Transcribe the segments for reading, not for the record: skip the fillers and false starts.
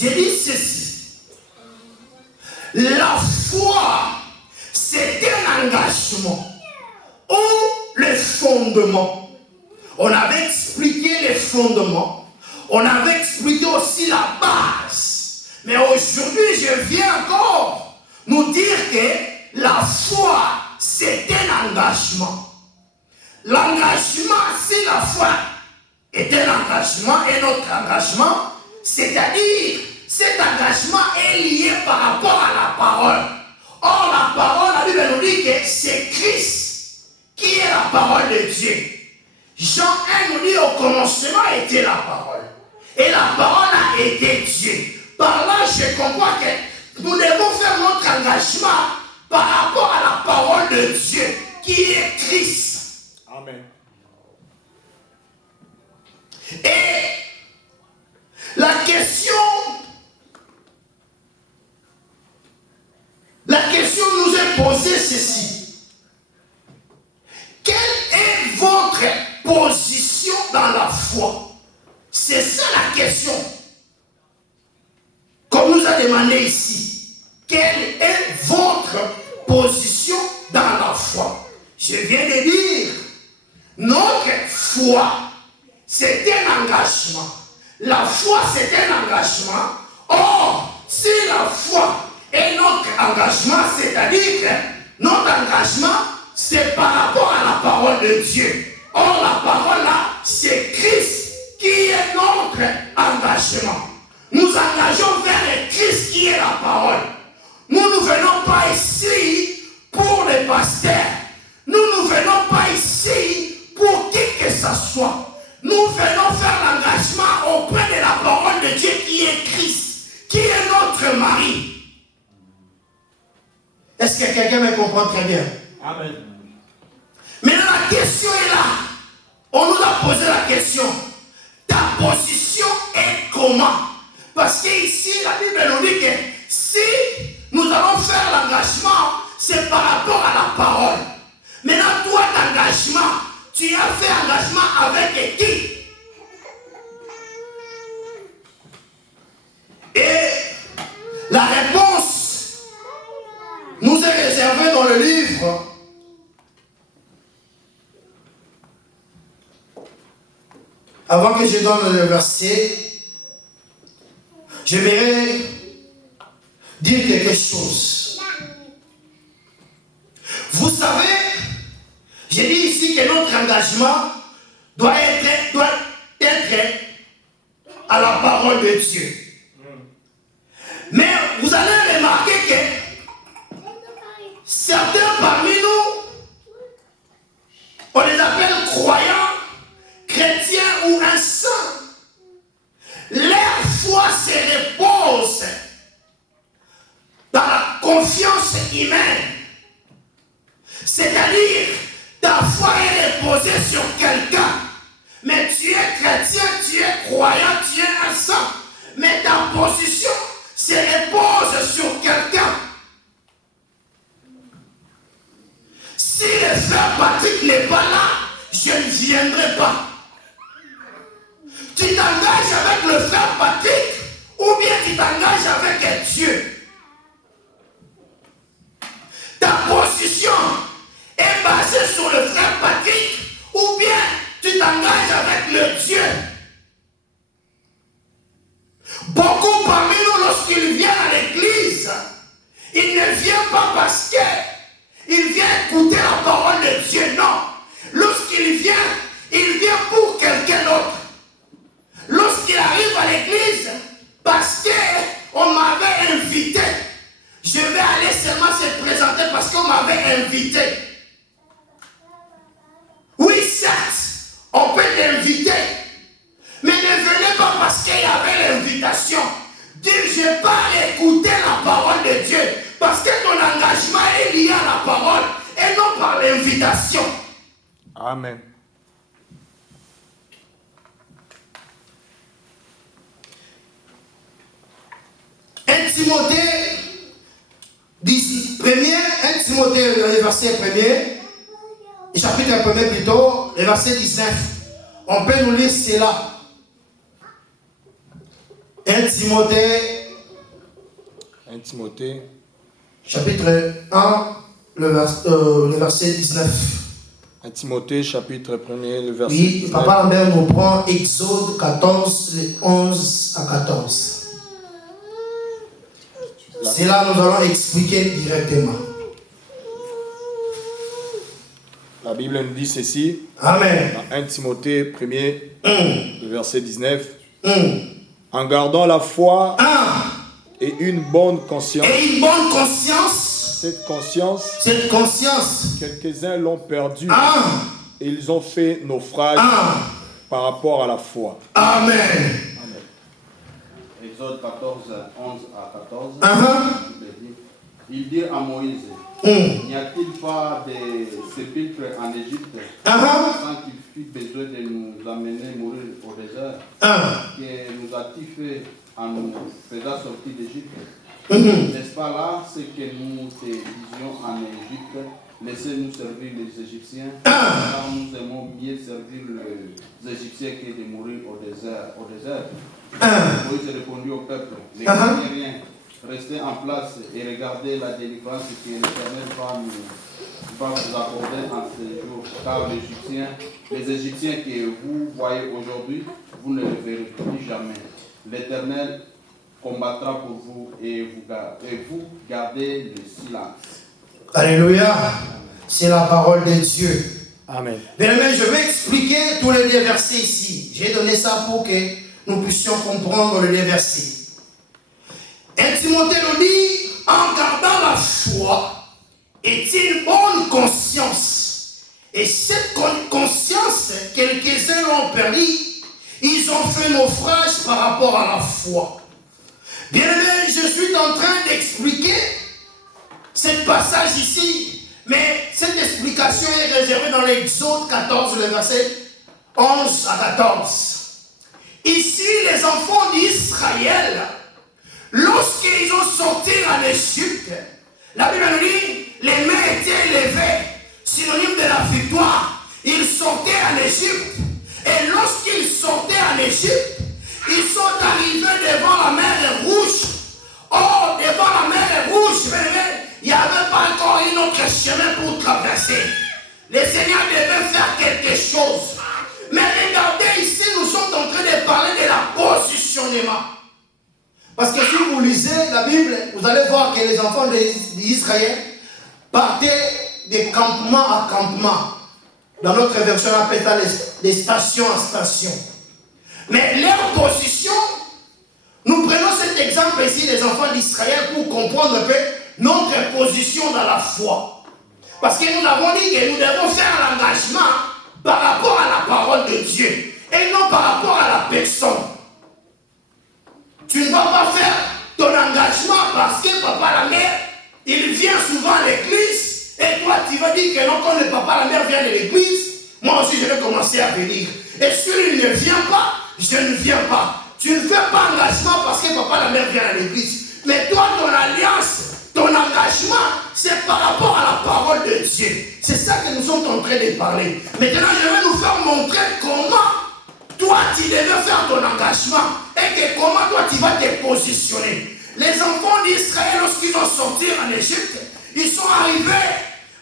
J'ai dit ceci. La foi, c'est un engagement ou le fondement. On avait expliqué les fondements. On avait expliqué aussi la base. Mais aujourd'hui, je viens encore nous dire que la foi, c'est un engagement. L'engagement, si la foi est un engagement et notre engagement, c'est-à-dire cet engagement est lié par rapport à la parole. Or, la parole, la Bible nous dit que c'est Christ qui est la parole de Dieu. Jean 1 nous dit au commencement était la parole. Et la parole a été Dieu. Par là, je comprends que nous devons faire notre engagement par rapport à la parole de Dieu, qui est Christ. Amen. Et la question nous est posée ceci. Quelle est votre position dans la foi? C'est ça la question. Comme nous a demandé ici. Quelle est votre position dans la foi? Je viens de dire, notre foi, c'est un engagement. La foi, c'est un engagement. Or, si la foi est notre engagement, c'est-à-dire que notre engagement, c'est par rapport à la parole de Dieu. Or, la parole là, c'est Christ qui est notre engagement. Nous engageons vers le Christ qui est la parole. Nous ne venons pas ici pour les pasteurs. Nous ne venons pas ici pour qui que ce soit. Nous venons faire l'engagement auprès de la parole de Dieu qui est Christ, qui est notre mari. Est-ce que quelqu'un me comprend très bien? Amen. Maintenant, la question est là. On nous a posé la question. Ta position est comment? Parce qu'ici, la Bible nous dit que si nous allons faire l'engagement, c'est par rapport à la parole. Maintenant, toi, l'engagement, tu as fait engagement avec qui? Et la réponse nous est réservée dans le livre avant que je donne le verset, j'aimerais dire quelque chose. Vous savez, j'ai dit ici que notre engagement doit être à la parole de Dieu. Mais vous allez remarquer que certains parmi nous, on les appelle croyants, chrétiens ou un saint. Leur foi se repose dans la confiance humaine. C'est-à-dire, ta foi est reposée sur quelqu'un. Mais tu es chrétien, tu es croyant, tu es un saint. Mais ta position se repose sur quelqu'un. Si le frère Patrick n'est pas là, je ne viendrai pas. Tu t'engages avec le frère Patrick ou bien tu t'engages avec Dieu. Ta position est basée sur le frère Patrick ou bien tu t'engages avec le Dieu. Beaucoup parmi nous, lorsqu'ils viennent à l'église, ils ne viennent pas parce qu'ils viennent écouter la parole de Dieu, non. Lorsqu'ils viennent, ils viennent pour quelqu'un d'autre. Lorsqu'il arrive à l'église, parce qu'on m'avait invité, je vais aller seulement se présenter parce qu'on m'avait invité. Oui, certes, on peut t'inviter, mais ne venez pas parce qu'il y avait l'invitation. Je pars écouter la parole de Dieu, parce que ton engagement est lié à la parole et non par l'invitation. Amen. Timothée, le verset 1er, chapitre 1er plutôt, le verset 19. On peut nous lire cela. 1 1 Timothée, 1 Timothée, chapitre 1, le verset 19. 1 Timothée, chapitre 1er, le verset Oui, 19. Papa Lambert nous prend Exode 14, les 11 à 14. C'est là que nous allons expliquer directement. La Bible nous dit ceci. Amen. Dans 1 Timothée 1er, le verset 19. 1. En gardant la foi et une bonne conscience. Et une bonne conscience. Cette conscience, quelques-uns l'ont perdue. Et ils ont fait naufrage par rapport à la foi. Amen. Exode 14, 11 à 14. Il dit à Moïse, n'y a-t-il pas des sépulcres en Égypte sans qu'il fût besoin de nous amener mourir au désert? Que nous a-t-il fait en nous faisant sortir d'Égypte? N'est-ce pas là ce que nous te disions en Égypte? Laissez-nous servir les Égyptiens, car nous aimons mieux servir les Égyptiens que de mourir au désert. Moïse répondit au peuple, ne craignez rien, restez en place et regardez la délivrance que l'Éternel va vous accorder en ces jours. Car les Égyptiens que vous voyez aujourd'hui, vous ne les verrez plus jamais. L'Éternel combattra pour vous et vous gardez le silence. Alléluia. C'est la parole de Dieu. Amen. Bien aimé, je vais expliquer tous les deux versets ici. J'ai donné ça pour que nous puissions comprendre les deux versets. 1 Timothée nous dit, en gardant la foi et une bonne conscience. Et cette conscience, quelques-uns l'ont perdu. Ils ont fait naufrage par rapport à la foi. Bien aimé, je suis en train d'expliquer ce passage ici, mais cette explication est réservée dans l'Exode 14, le verset 11 à 14. Ici, les enfants d'Israël, lorsqu'ils ont sorti en Égypte, la Bible nous dit, les mains étaient levées, synonyme de la victoire. Ils sortaient en Égypte, et lorsqu'ils sortaient en Égypte, ils sont arrivés devant la mer Rouge. Oh, devant la mer Rouge, il n'y avait pas encore un autre chemin pour traverser. Le Seigneur devait faire quelque chose. Mais regardez ici, nous sommes en train de parler de la positionnement. Parce que si vous lisez la Bible, vous allez voir que les enfants d'Israël partaient de campement à campement. Dans notre version, on appelle ça des stations à stations. Mais leur position, nous prenons cet exemple ici des enfants d'Israël pour comprendre un peu notre position dans la foi. Parce que nous avons dit que nous devons faire l'engagement par rapport à la parole de Dieu et non par rapport à la personne. Tu ne vas pas faire ton engagement parce que papa la mère, il vient souvent à l'église et toi tu vas dire que non, quand le papa la mère vient de l'église, moi aussi je vais commencer à venir. Et si il ne vient pas, je ne viens pas. Tu ne fais pas engagement parce que papa la mère vient à l'église. Mais toi, ton alliance, ton engagement, c'est par rapport à la parole de Dieu. C'est ça que nous sommes en train de parler. Maintenant, je vais nous faire montrer comment toi, tu devais faire ton engagement et que comment toi, tu vas te positionner. Les enfants d'Israël, lorsqu'ils ont sorti en Égypte, ils sont arrivés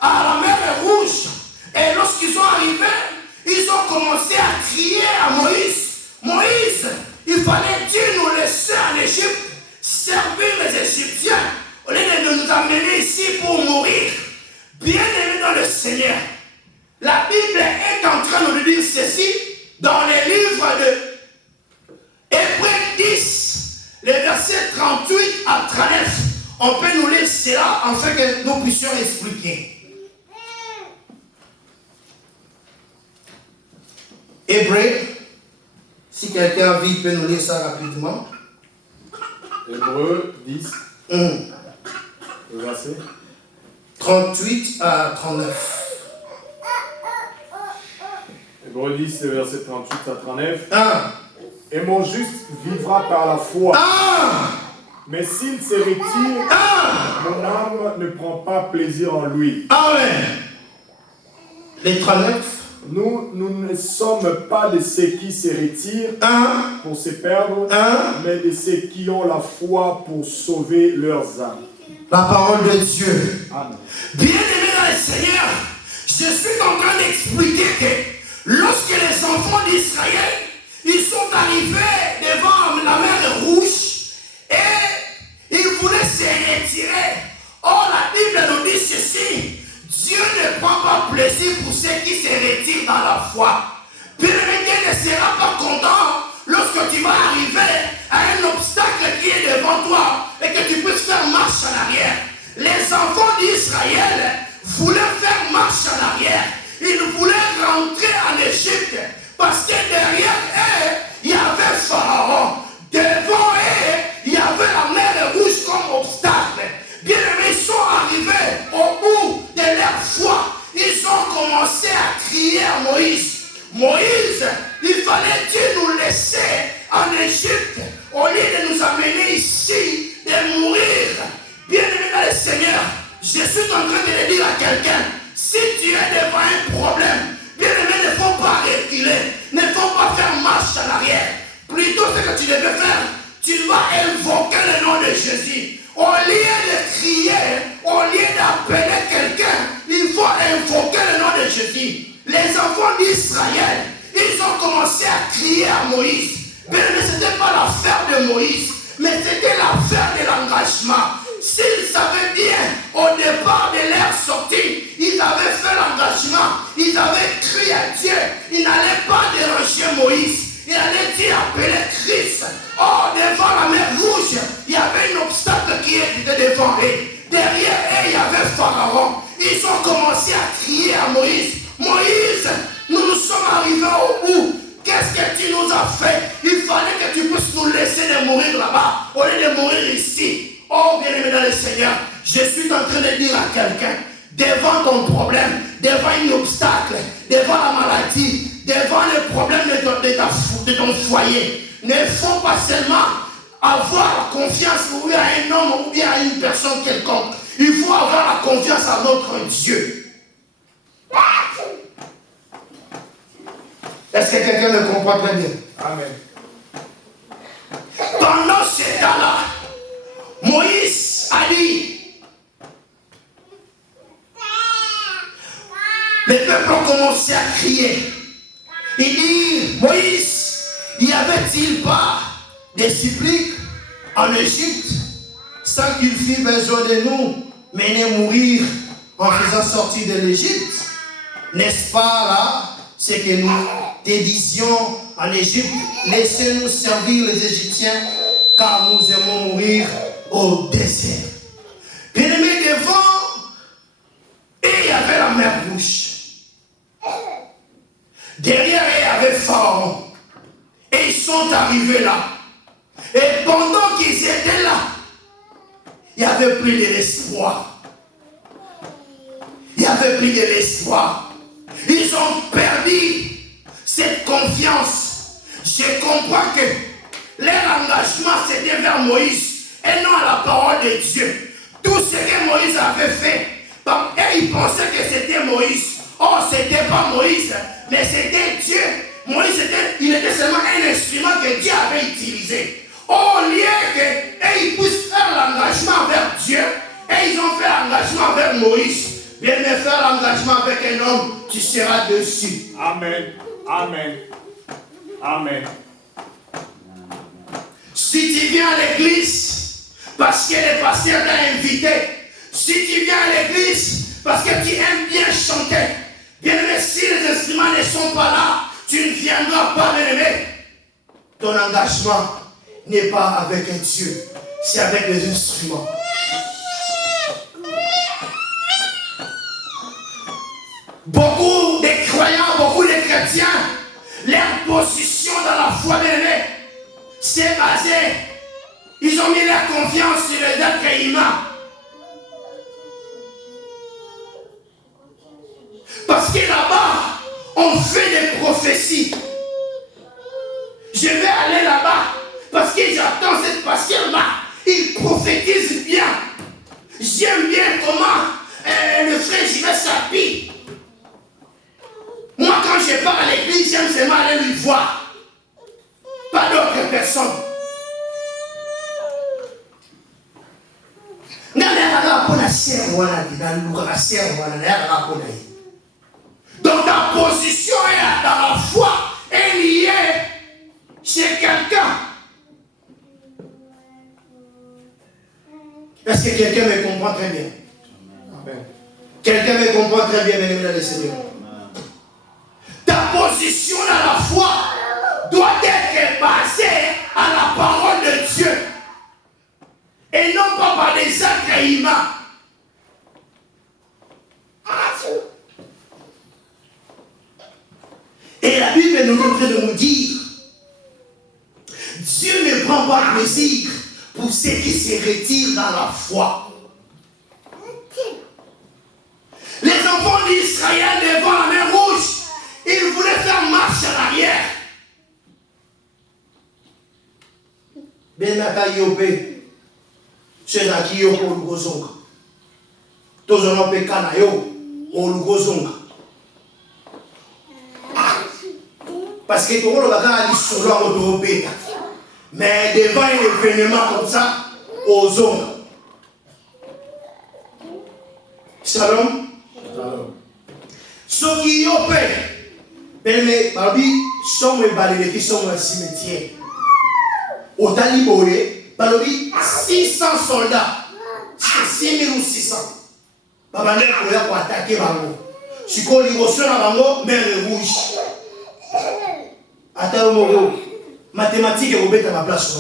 à la mer Rouge. Et lorsqu'ils sont arrivés, ils ont commencé à crier à Moïse. Moïse, il fallait Dieu nous laisser en Égypte servir les Égyptiens au lieu de nous amener ici pour mourir. Bien-aimés dans le Seigneur, la Bible est en train de nous dire ceci dans les livres de Hébreux 10, les versets 38 à 39. On peut nous lire cela afin que nous puissions expliquer. Hébreux, si quelqu'un a vu, il peut nous lire ça rapidement. Hébreux 10, le verset 38 à 39. Hébreux 10, le verset 38 à 39. 1. Et mon juste vivra par la foi. Mais s'il se retire, mon âme ne prend pas plaisir en lui. Amen. Les 39. Nous ne sommes pas de ceux qui se retirent pour se perdre, mais de ceux qui ont la foi pour sauver leurs âmes. La parole de Dieu. Amen. Bien-aimé dans le Seigneur, je suis en train d'expliquer que lorsque les enfants d'Israël, ils sont arrivés devant la mer Rouge et ils voulaient se retirer. Or, la Bible nous dit ceci: Dieu ne prend pas plaisir pour ceux qui se retirent dans la foi. Bien-aimé, Dieu ne sera pas content lorsque tu vas arriver à un obstacle qui est devant toi et que tu puisses faire marche en arrière. Les enfants d'Israël voulaient faire marche en arrière. Ils voulaient rentrer en Égypte parce que derrière eux, il y avait Pharaon. Devant eux, il y avait la mer Rouge comme obstacle. Bien aimés, ils sont arrivés au bout de leur foi. Ils ont commencé à crier à Moïse. Moïse, il fallait-il nous laisser en Égypte au lieu de nous amener ici, de mourir. Bien-aimé dans le Seigneur, je suis en train de le dire à quelqu'un, si tu es devant un problème, bien-aimé, ne faut pas reculer, ne faut pas faire marche en arrière. Plutôt ce que tu devais faire, tu vas invoquer le nom de Jésus. Au lieu de crier, au lieu d'appeler quelqu'un, il faut invoquer le nom de Jésus. Les enfants d'Israël, ils ont commencé à crier à Moïse. Mais ce n'était pas l'affaire de Moïse, mais c'était l'affaire de l'engagement. S'ils savaient bien, au départ de leur sortie, ils avaient fait l'engagement, ils avaient crié à Dieu, ils n'allaient pas déranger Moïse. Il allait dire appeler Christ. Or, devant la mer Rouge, il y avait un obstacle qui était devant eux. Derrière eux, il y avait Pharaon. Ils ont commencé à crier à Moïse. Moïse, nous sommes arrivés au bout. Qu'est-ce que tu nous as fait? Il fallait que tu puisses nous laisser de mourir là-bas au lieu de mourir ici. Oh, bien-aimé dans le Seigneur, je suis en train de dire à quelqu'un, devant ton problème, devant un obstacle, devant la maladie, devant le problème de ton foyer, ne faut pas seulement avoir confiance à un homme ou bien à une personne quelconque. Il faut avoir la confiance à notre Dieu. Est-ce que quelqu'un me comprend très bien? Amen. Pendant ce temps-là, Moïse a dit, le peuple a commencé à crier. Il dit, Moïse, y avait-il pas des suppliques en Égypte sans qu'il fît besoin de nous mener mourir en faisant sortir de l'Égypte? N'est-ce pas là ce que nous te disions en Égypte? Laissez-nous servir les Égyptiens car nous aimons mourir au désert. Bien-aimé, devant, et il y avait la mer Rouge. Derrière, il y avait Pharaon. Et ils sont arrivés là. Et pendant qu'ils étaient là, il n'y avait plus de l'espoir. Il n'y avait plus de l'espoir. Ils ont perdu cette confiance. Je comprends que leur engagement c'était vers Moïse et non à la parole de Dieu. Tout ce que Moïse avait fait, et ils pensaient que c'était Moïse. Oh, c'était pas Moïse, mais c'était Dieu. Moïse, il était seulement un instrument que Dieu avait utilisé. Au lieu qu'ils puissent faire l'engagement vers Dieu, et ils ont fait l'engagement vers Moïse. Bien de faire l'engagement avec un homme, tu seras dessus. Amen. Amen. Amen. Si tu viens à l'église, parce que le pasteur t'a invité, si tu viens à l'église, parce que tu aimes bien chanter, bien aimé, si les instruments ne sont pas là, tu ne viendras pas, bien aimé. Ton engagement n'est pas avec un Dieu, c'est avec les instruments. Beaucoup de croyants, beaucoup de chrétiens, leur position dans la foi, bien aimé, c'est basé. Ils ont mis leur confiance sur les êtres humains. Parce que là-bas, on fait des prophéties. Je vais aller là-bas parce que j'attends cette passion-là. Il prophétise bien. J'aime bien comment le frère Jivet s'habille. Moi, Moi, quand je pars à l'église, j'aime seulement aller lui voir. Pas d'autres personnes. Donc ta position dans la foi est liée chez quelqu'un. Est-ce que quelqu'un me comprend très bien? Amen. Quelqu'un me comprend très bien, bien-aimé dans le Seigneur. Ta position dans la foi doit être basée à la parole de Dieu et non pas par des actes humains. Et la Bible est en train de nous dire, Dieu ne prend pas plaisir pour ceux qui se retirent dans la foi. Les enfants d'Israël devant la mer rouge, ils voulaient faire marche en arrière. Benaka yope, chenaki yoko olugozonga. Tozono pekana yo olugozonga. Parce que tout le monde a dit sur l'ordre. Mais devant un événement comme ça, aux hommes. Shalom. Ceux qui ont fait, mais Babi, sont les balayés qui sont au cimetière. Au Taliboré, Babi, 600 soldats. C'est 6000 ou 600. Babane pour attaquer Bango. Si on y reçoit la Bango, mer rouge. Attends, Mogo. Mathématiques et Robert à ma place.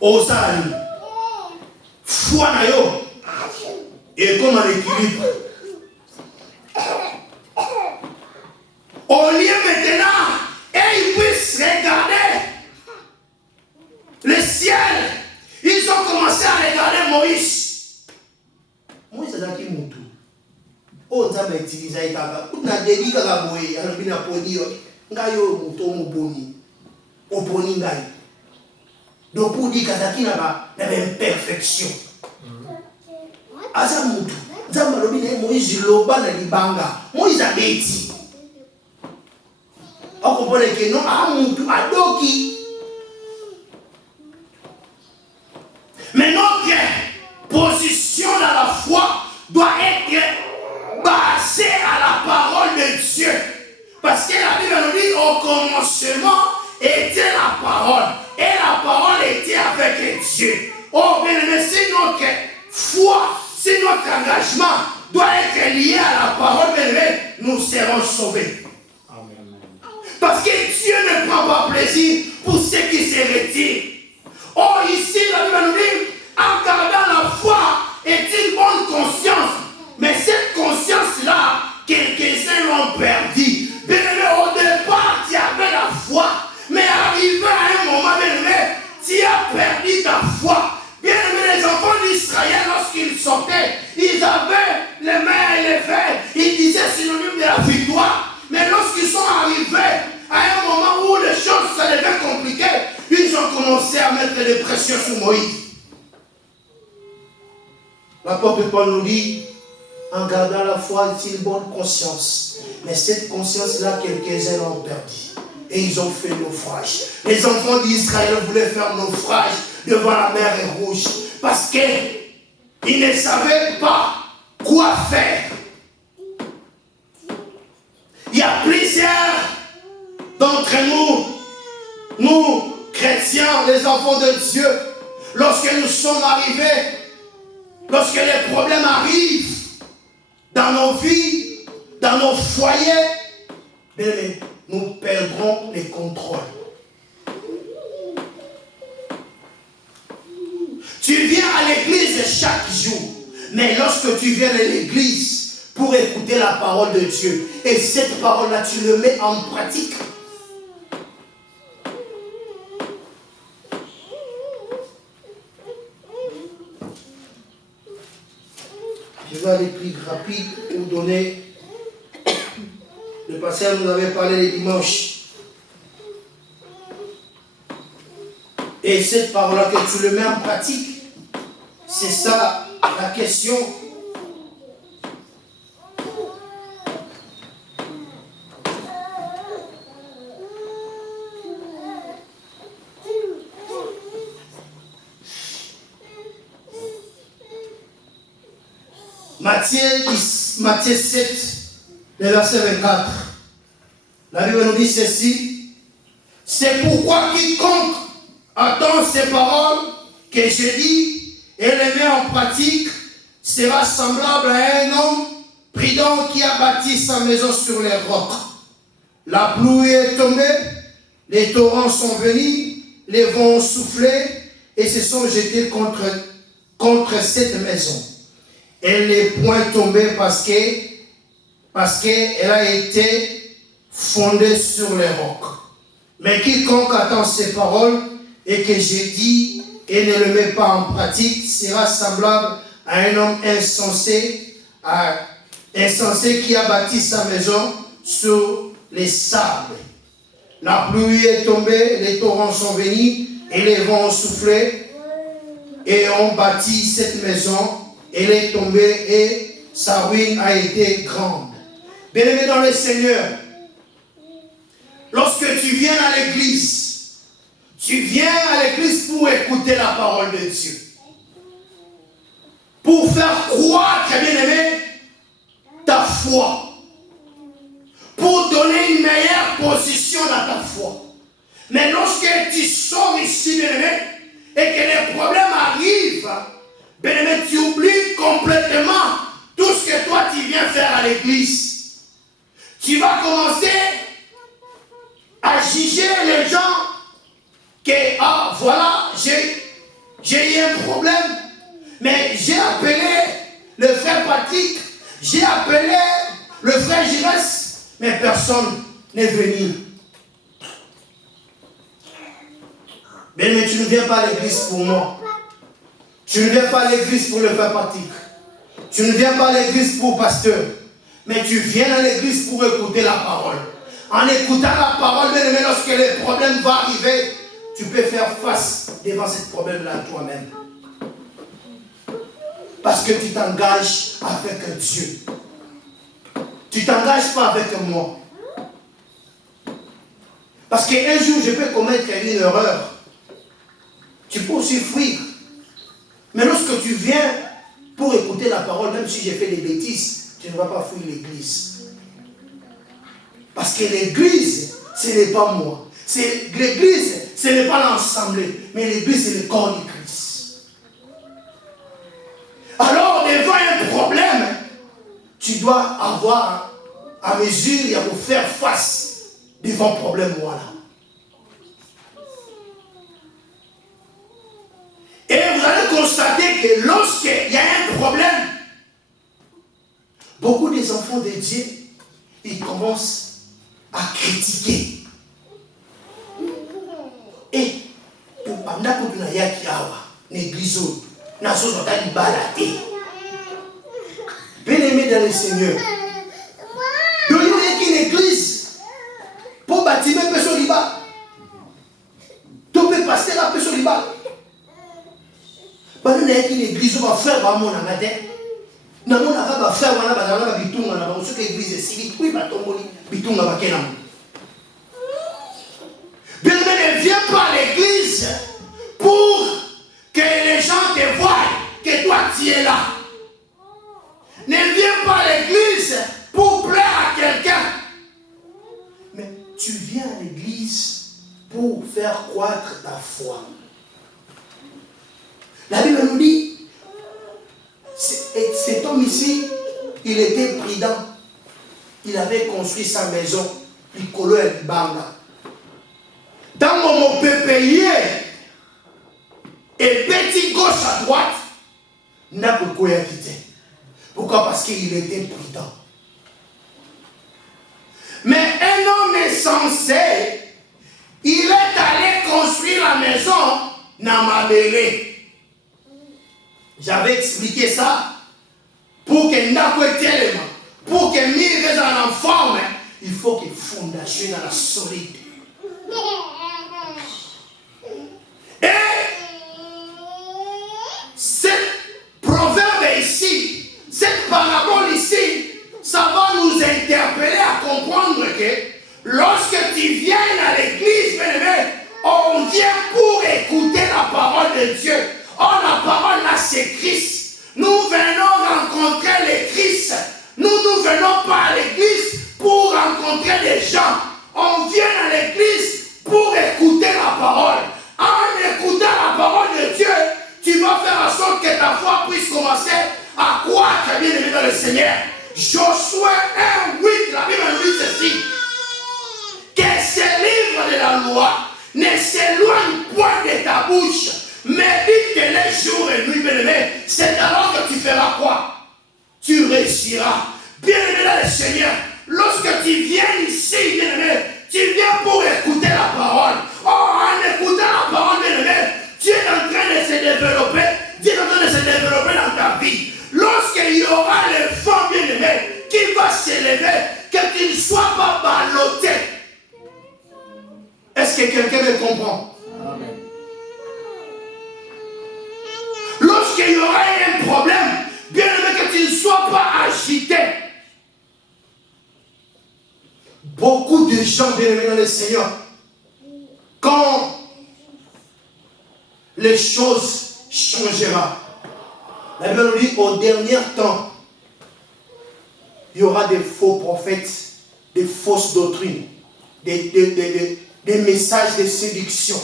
Osani. Foi na yo. Et comme un équilibre. Au lieu maintenant, ils puissent regarder le ciel. Ils ont commencé à regarder Moïse. Moïse a dit Moutou. Oh, ça m'a utilisé. Il a dit que Moïse a dit que ngayo Moutou Mouboni. Oboni ngayo. Donc pour dire qu'il y a une perfection. Asa Moutou. Zambalobi na Moïse loba na libanga. Moïse a bêti. On comprend que non, à Moutou, à Doki. Mais notre position dans la foi doit être basée à la parole de Dieu. Parce que la Bible nous dit au commencement était la parole. Et la parole était avec Dieu. Oh, bien aimé, si notre foi, si notre engagement doit être lié à la parole, bien aimé, nous serons sauvés. Amen. Parce que Dieu ne prend pas plaisir pour ceux qui se retirent. Oh, ici, la Bible nous dit, en gardant la foi est une bonne conscience. Mais cette conscience-là, quelques-uns l'ont perdue. Bien aimé, au départ, tu avais la foi. Mais arrivé à un moment, bien aimé, tu as perdu ta foi. Bien aimé, les enfants d'Israël, lorsqu'ils sortaient, ils avaient les mains élevées. Ils disaient synonyme de la victoire. Mais lorsqu'ils sont arrivés à un moment où les choses se devenaient compliquées, ils ont commencé à mettre des pressions sur Moïse. L'apôtre Paul nous dit, en gardant la foi, c'est une bonne conscience. Mais cette conscience-là, quelques-uns l'ont perdu. Et ils ont fait naufrage. Les enfants d'Israël voulaient faire naufrage devant la mer Rouge. Parce qu'ils ne savaient pas quoi faire. Il y a plusieurs d'entre nous chrétiens, les enfants de Dieu, lorsque nous sommes arrivés, lorsque les problèmes arrivent dans nos vies, dans nos foyers, nous perdrons les contrôles. Tu viens à l'église chaque jour, mais lorsque tu viens à l'église pour écouter la parole de Dieu, et cette parole-là, tu le mets en pratique. Je vais aller plus rapide pour donner le passage dont nous avons parlé les dimanches. Et cette parole-là, que tu le mets en pratique, c'est ça la question. Matthieu 7, le verset 24. La Bible nous dit ceci. C'est pourquoi quiconque entend ces paroles que j'ai dit et les met en pratique sera semblable à un homme prudent qui a bâti sa maison sur les rocs. La pluie est tombée, les torrents sont venus, les vents ont soufflé et se sont jetés contre cette maison. Elle n'est point tombée parce qu'elle a été fondée sur les rocs. Mais quiconque attend ces paroles et que j'ai dit et ne le met pas en pratique sera semblable à un homme insensé qui a bâti sa maison sur les sables. La pluie est tombée, les torrents sont venus et les vents ont soufflé et ont bâti cette maison. Elle est tombée et sa ruine a été grande. Bien-aimé dans le Seigneur, lorsque tu viens à l'église, tu viens à l'église pour écouter la parole de Dieu. Pour faire croître, bien-aimé, ta foi. Pour donner une meilleure position dans ta foi. Mais lorsque tu sors ici, bien-aimé, et que les problèmes arrivent, bien-aimé, tu oublies complètement tout ce que toi tu viens faire à l'église. Tu vas commencer à juger les gens que, ah voilà, j'ai eu un problème, mais j'ai appelé le frère Patrick, j'ai appelé le frère Giresse, mais personne n'est venu. Mais tu ne viens pas à l'église pour moi. Tu ne viens pas à l'église pour le frère Patrick. Tu ne viens pas à l'église pour pasteur. Mais tu viens à l'église pour écouter la parole. En écoutant la parole, bien aimé, lorsque les problèmes vont arriver, tu peux faire face devant ce problème-là toi-même. Parce que tu t'engages avec Dieu. Tu ne t'engages pas avec moi. Parce qu'un jour, je peux commettre une erreur. Tu peux aussi fuir. Mais lorsque tu viens pour écouter la parole, même si j'ai fait des bêtises, tu ne vas pas fuir l'église. Parce que l'église, ce n'est pas moi. L'église, ce n'est pas l'assemblée. Mais l'église, c'est le corps du Christ. Alors, devant un problème, tu dois avoir à mesure et à vous faire face devant le problème, voilà. Et vous allez constater que lorsqu'il y a un problème, beaucoup des enfants de Dieu, ils commencent à critiquer. Et pendant que tu n'as pas l'église, tu n'as pas bien-aimé dans le Seigneur. Il y a une église pour bâtir un peu sur le bas. Tu peux passer un peu sur le bas. Il y a une église où on va faire un monde en tête. Na mona va faire wana bazala bitunga na ba soki église sili oui batomboli bitunga bakena. Bien ne viens pas à l'église pour que les gens te voient que toi tu es là. Ne viens pas à l'église pour plaire à quelqu'un. Mais tu viens à l'église pour faire croître ta foi. La Bible nous dit cet homme ici, il était prudent. Il avait construit sa maison. Piccolo et Banga. Dans mon peut payer et petit gauche à droite, n'a pas quoi quitter. Pourquoi? Parce qu'il était prudent. Mais un homme insensé, il est allé construire la maison dans ma belle. J'avais expliqué ça pour que Ndako tellement, pour que Mire reste en forme, il faut que fondation dans la solide. Et ce proverbe ici, cette parabole ici, ça va nous interpeller à comprendre que lorsque tu viens à l'église, on vient pour écouter la parole de Dieu. Oh, la parole là, c'est Christ. Nous venons rencontrer les puisse commencer à croître bien aimé dans le Seigneur. Josué 1:8, la Bible nous dit ceci. Que ce livre de la loi ne s'éloigne point de ta bouche, médite les jours et nuits, bien aimé. C'est alors que tu feras quoi? Tu réussiras. Bien aimé dans le Seigneur, lorsque tu viens ici, bien aimé, tu viens pour écouter la parole. Oh, en écoutant la parole, bien aimé, tu es en train de se développer. Dieu est en train de se développer dans ta vie. Lorsqu'il y aura le vent, bien aimé, qui va s'élever, que tu ne sois pas ballotté. Est-ce que quelqu'un me comprend? Amen. Lorsqu'il y aura un problème, bien aimé, que tu ne sois pas agité. Beaucoup de gens, bien aimés dans le Seigneur, quand les choses changeront, la Bible nous dit au dernier temps, il y aura des faux prophètes, des fausses doctrines, des messages de séduction.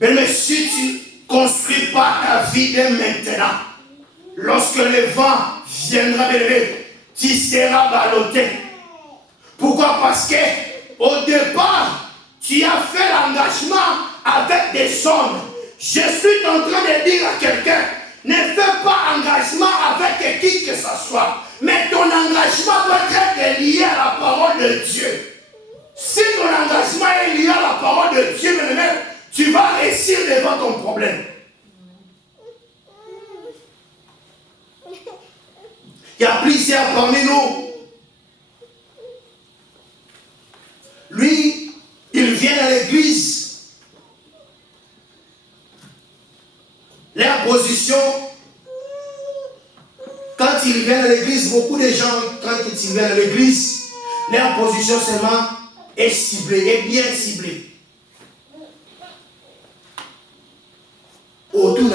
Mais si tu ne construis pas ta vie dès maintenant, lorsque le vent viendra, tu seras ballotté. Pourquoi? Parce que au départ, tu as fait l'engagement avec des hommes. Je suis en train de dire à quelqu'un, ne fais pas engagement avec qui que ce soit. Mais ton engagement doit être lié à la parole de Dieu. Si ton engagement est lié à la parole de Dieu, tu vas réussir devant ton problème. Il y a plusieurs parmi nous. Lui, il vient à l'église. Leur position, quand ils viennent à l'église, beaucoup de gens, quand ils viennent à l'église, leur position seulement est ciblée, est bien ciblée. Autour de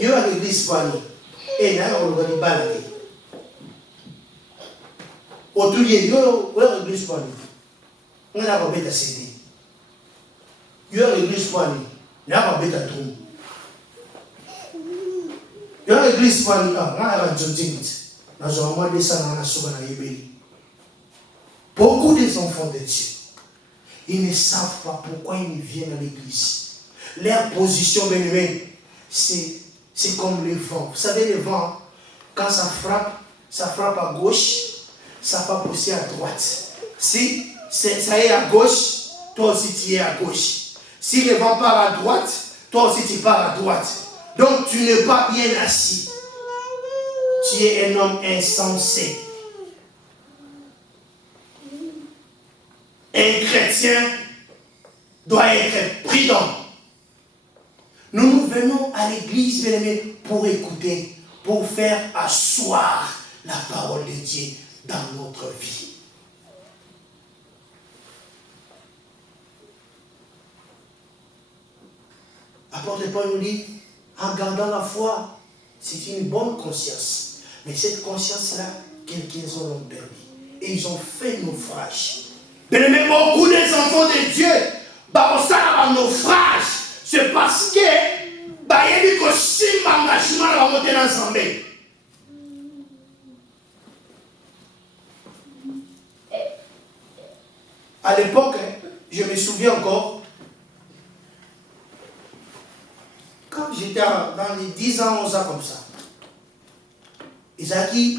il y a l'église, et là, on va dire balader. Autour de il y a l'église, on a pas bête à céder. Il y a l'église, on a pas bête à tout. Il y a l'église, on a beaucoup des enfants de Dieu, ils ne savent pas pourquoi ils viennent à l'église. Leur position, bien aimé, c'est comme le vent. Vous savez, le vent, quand ça frappe à gauche, ça va pousser à droite. Si ça est à gauche, toi aussi tu es à gauche. Si le vent part à droite, toi aussi tu pars à droite. Donc tu n'es pas bien assis. Tu es un homme insensé. Un chrétien doit être prudent. Nous venons à l'église, bien aimé, pour écouter, pour faire asseoir la parole de Dieu dans notre vie. L'apôtre Paul nous dit, en gardant la foi, c'est une bonne conscience. Mais cette conscience-là, quelques-uns l'ont perdu. Et ils ont fait naufrage. Bien aimé, beaucoup des enfants de Dieu, ça a un naufrage. C'est parce que, il y a dit que si l'engagement va monter ensemble. À l'époque, je me souviens encore, quand j'étais dans les 10 ans, 11 ans comme ça, Isaki,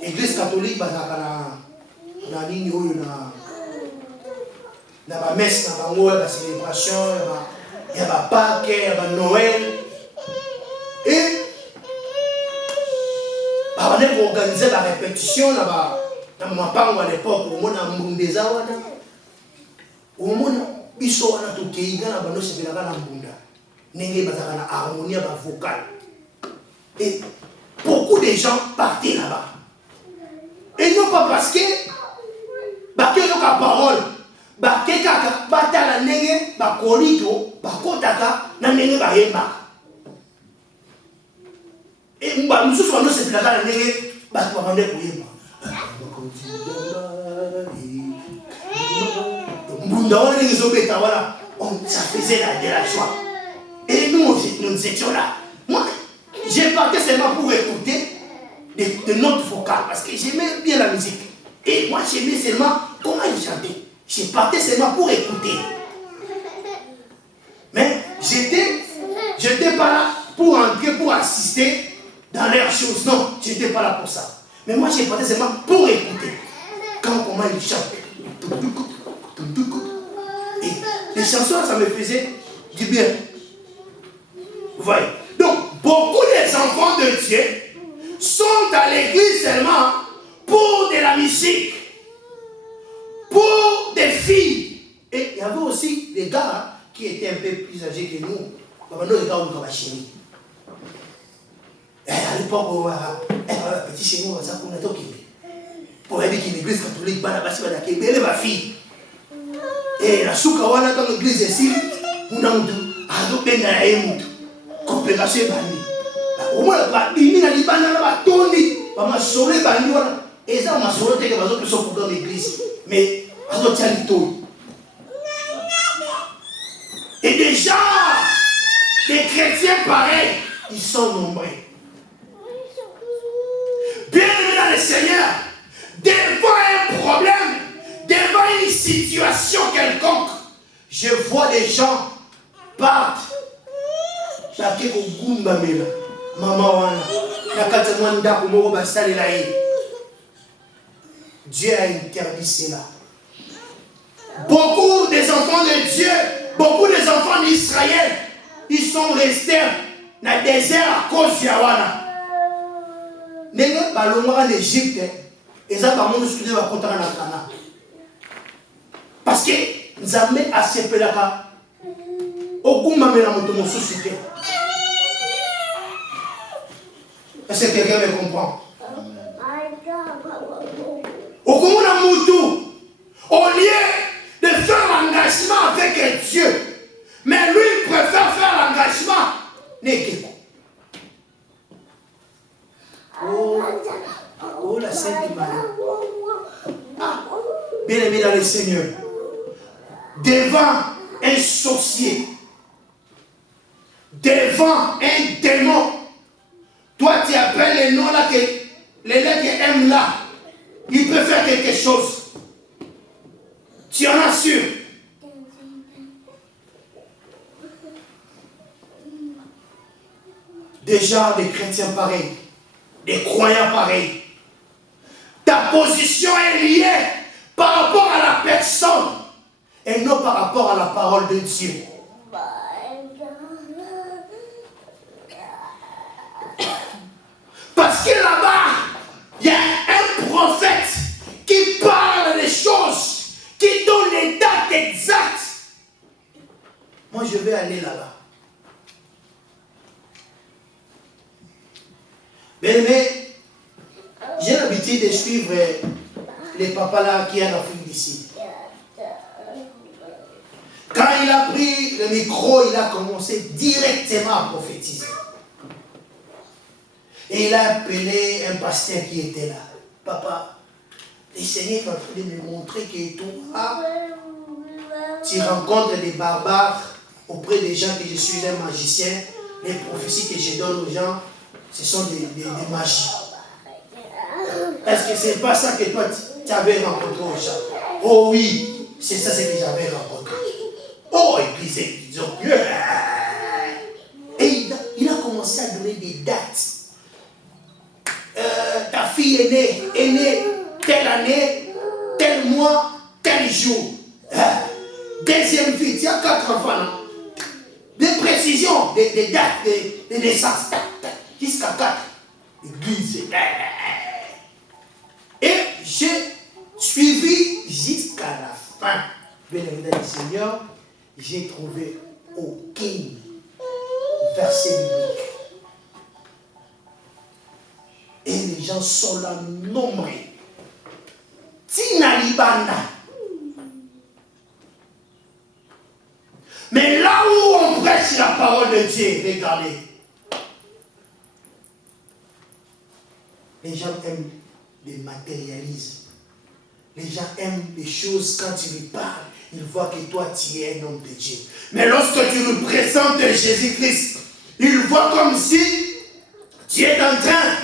l'église catholique, na nini oyo na ba messe na bango ya ba célébration ya ba Pâques ya ba Noël et ba bane ko organiser ba répétition na mapango à l'époque au mona mbundeza wana au mona biso wana to keiga na bano sepelaka na mbunda ndenge bazaka na harmonie ba vocale et beaucoup de gens partaient là-bas et non pas parce que bakeyoka parole bakekaka batala ndenge bakolito bakotaka na ndenge bayembaka e mosusu bandosepelaka na ndenge bato babande koyemba mbunda wana ndenge ezobeta wana ça faisait de la joie et nous nous étions là. Moi, j'ai parti seulement pour écouter de notes vocales parce que j'aimais bien la musique. Et moi, j'aimais seulement comment ils chantaient. J'ai parti seulement pour écouter. Mais j'étais pas là pour entrer, pour assister dans leurs choses. Non, j'étais pas là pour ça. Mais moi, j'ai parti seulement pour écouter. Comment ils chantent. Et les chansons, ça me faisait du bien. Vous voyez? Donc, beaucoup des enfants de Dieu sont à l'église seulement pour de la musique, pour des filles. Et il y avait aussi des gars qui étaient un peu plus âgés que nous. À l'époque, petit chez nous, ça qu'on a toqué. Pour aller à l'église catholique, il y avait ma fille. Et la soukawana dans l'église ici, on a un compréhension bandi. Au moins, il y a des bandi, ma soeur bandi, et ça, ma soeur, c'est que ma soeur dans l'église. Mais, on doit tirer tout. Et déjà, les chrétiens pareils, ils sont nombreux. Bienvenue dans le Seigneur, devant un problème, devant une situation quelconque, je vois des gens partent. Dieu a interdit cela. Beaucoup des enfants de Dieu, beaucoup des enfants d'Israël, ils sont restés dans le désert à cause de Yawana. N'est-ce pas en Égypte, ils ont pas de la Cana. Parce que nous avons accepté la cas. Est-ce que quelqu'un me comprend? Au lieu de faire l'engagement avec Dieu, mais lui il préfère faire l'engagement. Oh la Sainte Marie. Bien aimé dans le Seigneur. Devant un sorcier, devant un démon, toi tu appelles les noms là que les lettres aiment là, il peut faire quelque chose. Tu en as sûr. Déjà des chrétiens pareils, des croyants pareils. Ta position est liée par rapport à la personne et non par rapport à la parole de Dieu. Parce que là-bas, il y a un prophète qui parle des choses, qui donne les dates exactes. Moi, je vais aller là-bas. Mais j'ai l'habitude de suivre les papas là qui sont en Afrique d'ici. Quand il a pris le micro, il a commencé directement à prophétiser. Et il a appelé un pasteur qui était là. Papa, le Seigneur est en train de me montrer que toi, tu rencontres des barbares auprès des gens que je suis un magicien. Les prophéties que je donne aux gens, ce sont des magies. Est-ce que c'est pas ça que toi tu avais rencontré au chat? Oh oui, c'est ça ce que j'avais rencontré. Oh, église, disons. Et il a commencé à donner des dates. Ta fille est née telle année, tel mois, tel jour. Deuxième fille, tu as 4 enfants. Hein? Des précisions, des dates, des naissances. Jusqu'à 4. Église. Et j'ai suivi jusqu'à la fin. Bien évidemment, Seigneur, j'ai trouvé aucun verset biblique. Et les gens sont là nombreux. Tinalibanda. Mais là où on prêche la parole de Dieu, regardez. Les gens aiment le matérialisme. Les gens aiment les choses quand tu lui parles. il voit que toi, tu es un homme de Dieu. Mais lorsque tu nous présentes Jésus-Christ, il voit comme si tu es en train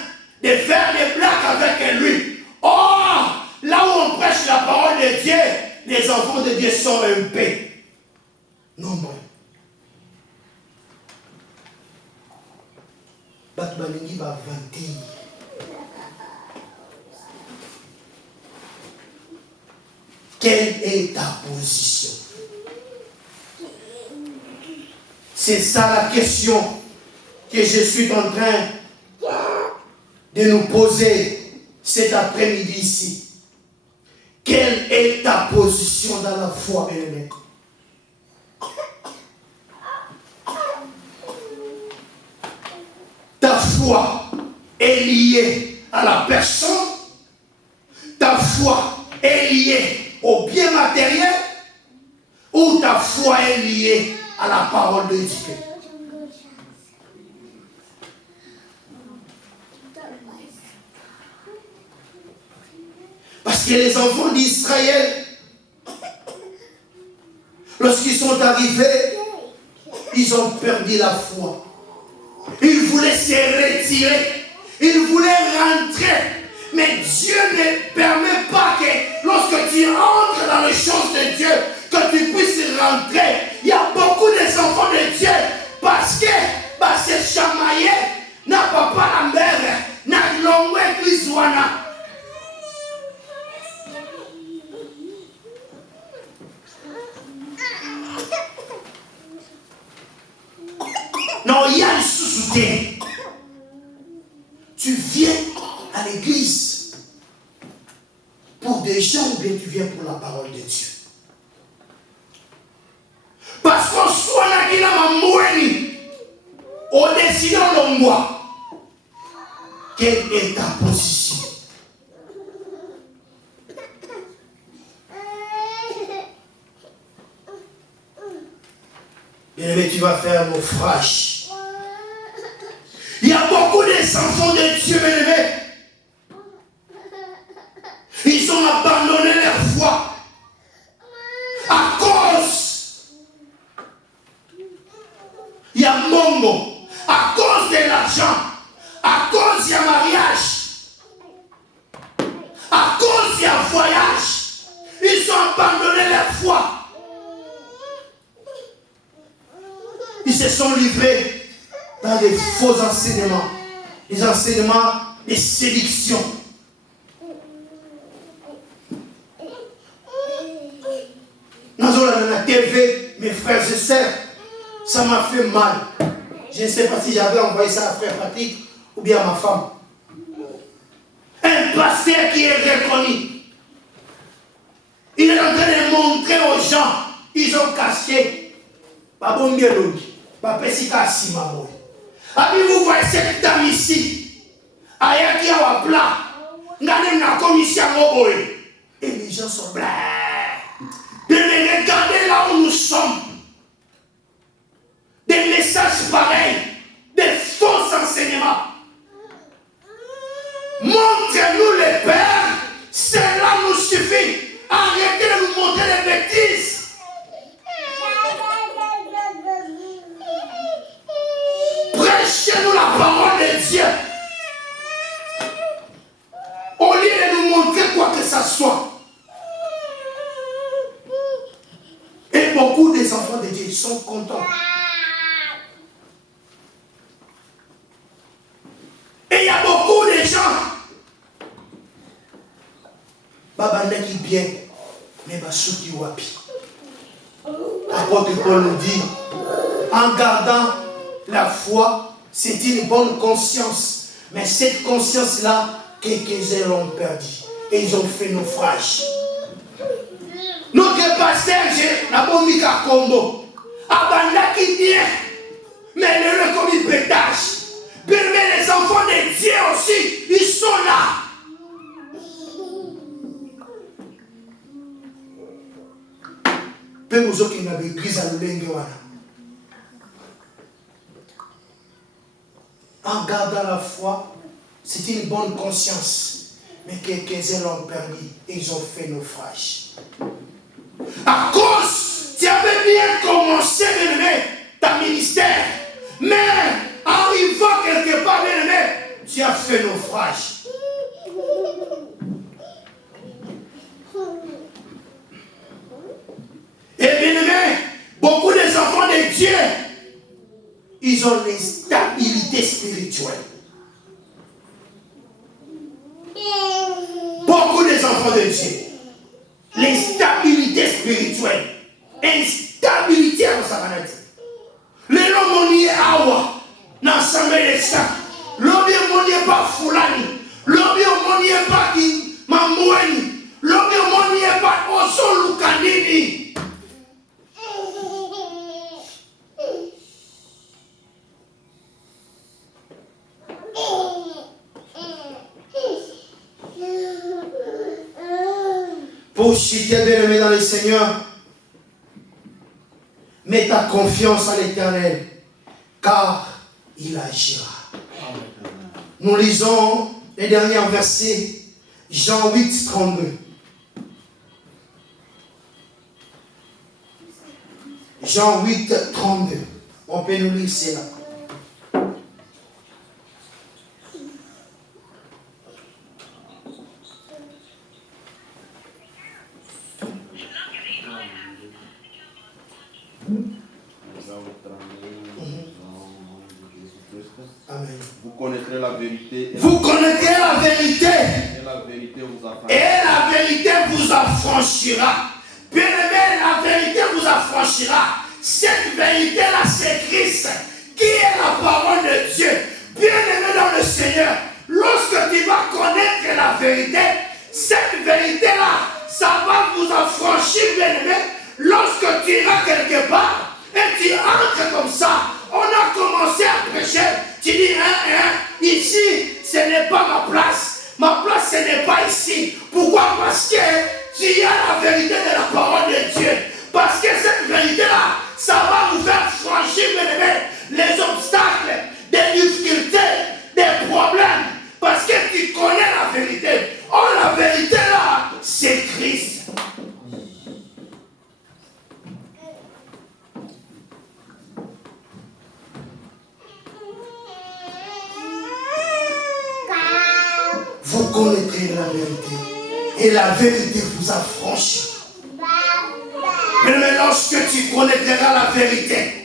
de faire des blagues avec lui. Or, là où on prêche la parole de Dieu, les enfants de Dieu sont un paix. Nombreux. Batmaningi va vanter. Quelle est ta position? C'est ça la question que je suis en train de nous poser cet après-midi ici. Quelle est ta position dans la foi, bien-aimé? Ta foi est liée à la personne. Ta foi est liée au bien matériel. Ou ta foi est liée à la parole de Dieu. Parce que les enfants d'Israël, lorsqu'ils sont arrivés, ils ont perdu la foi. Ils voulaient se retirer. Ils voulaient rentrer. Mais Dieu ne permet pas que lorsque tu entres dans les choses de Dieu, que tu puisses rentrer. Il y a beaucoup d'enfants de Dieu parce que c'est chamaillé, n'a pas la mère, n'a l'homme église wana. Non, il y a le sous-soutien. Tu viens à l'église pour des gens ou bien tu viens pour la parole de Dieu. Parce qu'on soit là qui n'a pas mouru, on décide en moi. Quelle est ta position? Bien-aimé, tu vas faire un naufrage. Il y a beaucoup d'enfants de Dieu, bien-aimé. Ils ont abandonné leur foi à cause. Il y a mongo, à cause de l'argent, à cause du mariage, à cause du voyage. Ils ont abandonné leur foi. Ils se sont livrés dans des faux enseignements, des enseignements de séduction. Dans la TV, mes frères et sœurs, ça m'a fait mal. Je ne sais pas si j'avais envoyé ça à frère Patrick ou bien à ma femme. Un pasteur qui est reconnu. Il est en train de montrer aux gens, ils ont caché. Pas bon biologie. Vous voyez cette dame ici, Ayaki Awapla, n'a commission et les gens sont blancs. De les regarder là où nous sommes. Des messages pareils, des faux enseignements. Montrez-nous les pères, cela nous suffit. Arrêtez de nous montrer les bêtises. Prêchez-nous la parole de Dieu. Au lieu de nous montrer quoi que ce soit. Et beaucoup des enfants de Dieu sont contents. Et il y a beaucoup de gens. Babanda qui bien, mais Basouki Wapi. L'apôtre Paul nous dit, en gardant la foi, c'est une bonne conscience. Mais cette conscience-là, quelques-uns l'ont perdu. Et ils ont fait naufrage. Notre pasteur, la Bomika Combo, Abanda qui vient, mais le commis pétage. Mais les enfants de Dieu aussi, ils sont là. Peu vous autres qui n'avez église à l'Ulengewana. En gardant la foi, c'est une bonne conscience. Mais quelques-uns l'ont perdu et ils ont fait naufrage. À cause, tu avais bien commencé, bien-aimé, ta ministère. Mais, arrivant quelque part, bien-aimé, tu as fait naufrage. Et bien-aimé, beaucoup des enfants de Dieu, ils ont l'instabilité spirituelle. Beaucoup des enfants de Dieu, l'instabilité spirituelle, instabilité à sa planète. Les hommes n'y est awa, n'ensemble de ça. L'homme n'y est pas foulani, l'homme n'y est pas qui mamouani, l'homme n'y est pas oso lukanini. Pour chuter, bien-aimé dans le Seigneur, mets ta confiance à l'Éternel, car il agira. Nous lisons les derniers versets, Jean 8, 32. Jean 8, 32. On peut nous lire cela. Amen. Vous connaîtrez la vérité. Vous connaîtrez la vérité. Et la vérité vous affranchira. Et la vérité vous affranchira. Bien-aimé, la vérité vous affranchira. Cette vérité-là, c'est Christ, qui est la parole de Dieu. Bien-aimé dans le Seigneur, lorsque tu vas connaître la vérité, cette vérité-là, ça va vous affranchir, bien-aimé. Lorsque tu iras quelque part et tu entres comme ça, on a commencé à prêcher. Tu dis, ici, ce n'est pas ma place. Ma place, ce n'est pas ici. Pourquoi? Parce que tu as la vérité de la parole de Dieu. Parce que cette vérité-là, ça va vous faire franchir, les obstacles, des difficultés, des problèmes. Parce que tu connais la vérité. Oh, la vérité-là, c'est Christ. Vous connaîtrez la vérité. Et la vérité vous affranchira. Mais lorsque tu connaîtras la vérité,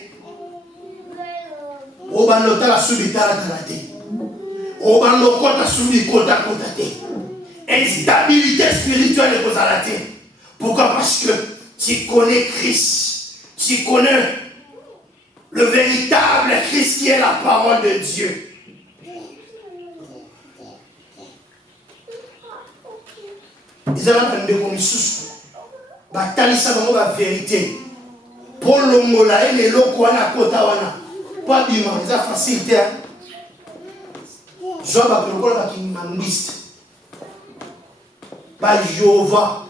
instabilité spirituelle est posée. Pourquoi? Parce que tu connais Christ. Tu connais le véritable Christ qui est la parole de Dieu. Ils ont des commissions. Batalisa bango ba vérité. Pour l'ongola et les locaux na kota wana. Pas bima, ils ont facilité. Joa ba pelokola ba kimangiste. Ba Jehova.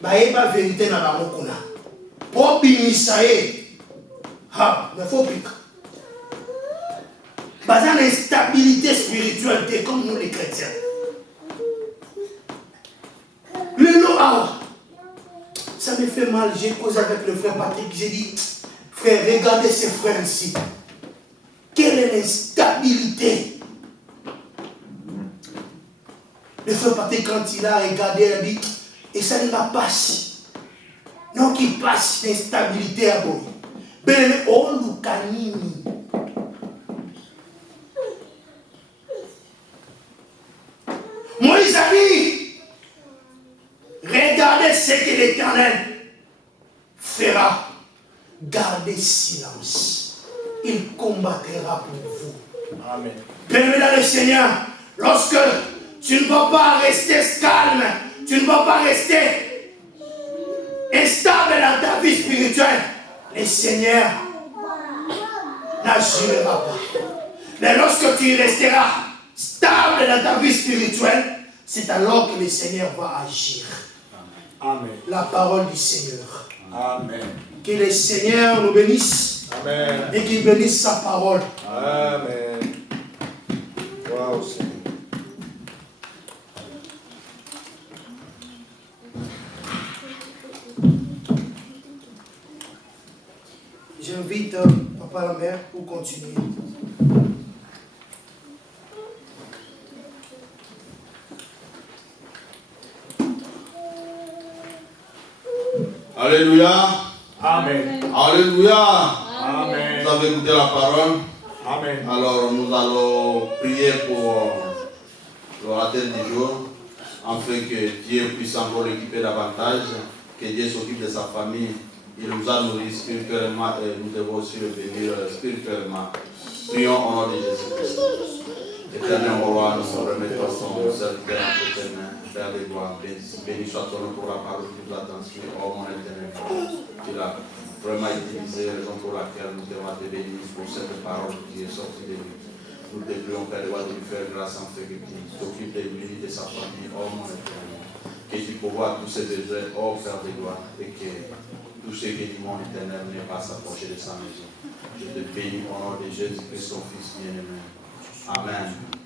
Ba eba vérité na ba mokuna. Pour bimisa e. Ha, mais faut piquer. Basé sur l'instabilité spirituelle comme nous les chrétiens. Le Noah, ça me fait mal. J'ai causé avec le frère Patrick. J'ai dit, frère, regardez ces frères ici. Quelle est l'instabilité? Le frère Patrick, quand il a regardé, il a dit, et ça ne va pas si. Non, qu'il passe l'instabilité à vous. Ben, oh, Lucanini. Moïse a dit, regardez ce que l'Éternel fera. Gardez silence. Il combattra pour vous. Amen. Bien-aimé dans le Seigneur, lorsque tu ne vas pas rester calme, tu ne vas pas rester instable dans ta vie spirituelle, le Seigneur n'agira pas. Mais lorsque tu resteras stable dans ta vie spirituelle, c'est alors que le Seigneur va agir. Amen. La parole du Seigneur. Amen. Que le Seigneur nous bénisse. Amen. Et qu'il bénisse sa parole. Amen. Wow, Seigneur. J'invite Papa Lambert pour continuer. Alléluia. Amen. Alléluia. Amen. Vous avez écouté la parole. Amen. Alors nous allons prier pour l'orateur du jour, afin que Dieu puisse encore l'équiper davantage, que Dieu s'occupe de sa famille. Il nous a nourris spirituellement et nous devons aussi le bénir spirituellement. Prions au nom de Jésus-Christ. Éternel roi, nous nous remettons son serviteur entre tes mains. Père de gloire, béni soit ton nom pour la parole que tu as transmise. Oh mon éternel, tu l'as vraiment utilisé, raison pour laquelle nous devons te bénir pour cette parole qui est sortie de lui. Nous te prions, Père de gloire, de lui faire grâce en fait que tu t'occupes de lui, de sa famille. Oh mon éternel, que tu pourvoies tous ses besoins, oh Père de gloire, et que tout ce qui est du monde éternel n'est pas s'approcher de sa maison. Je te bénis au nom de Jésus-Christ, son Fils bien-aimé. Amen.